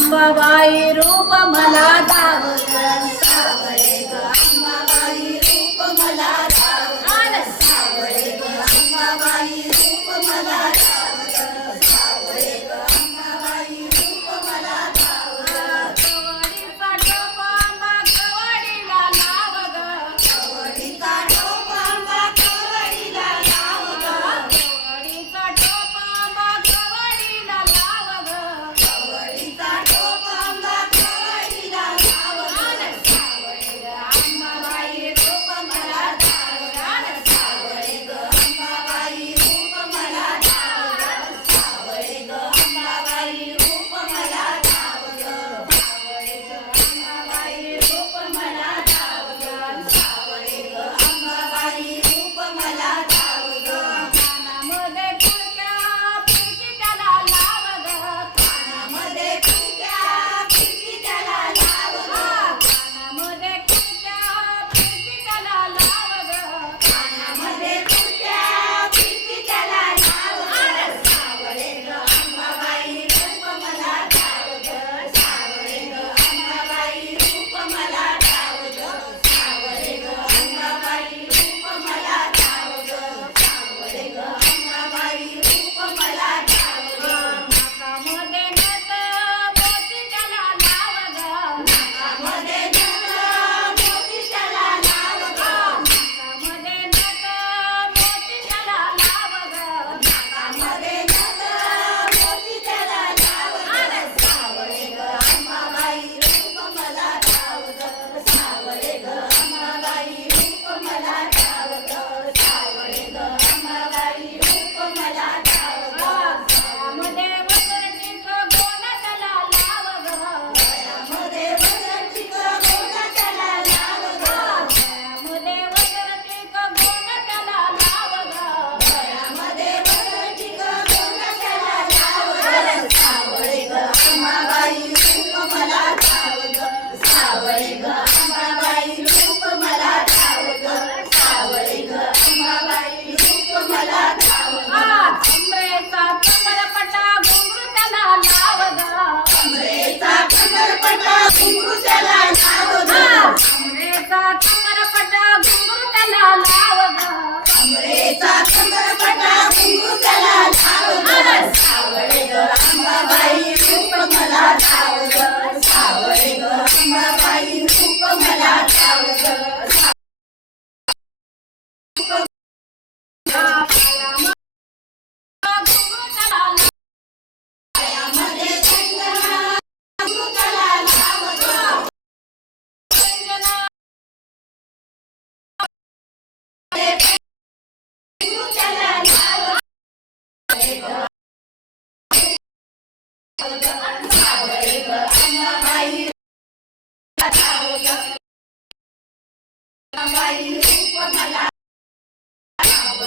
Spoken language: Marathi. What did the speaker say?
अंबाबाई रूप मला दाव amava.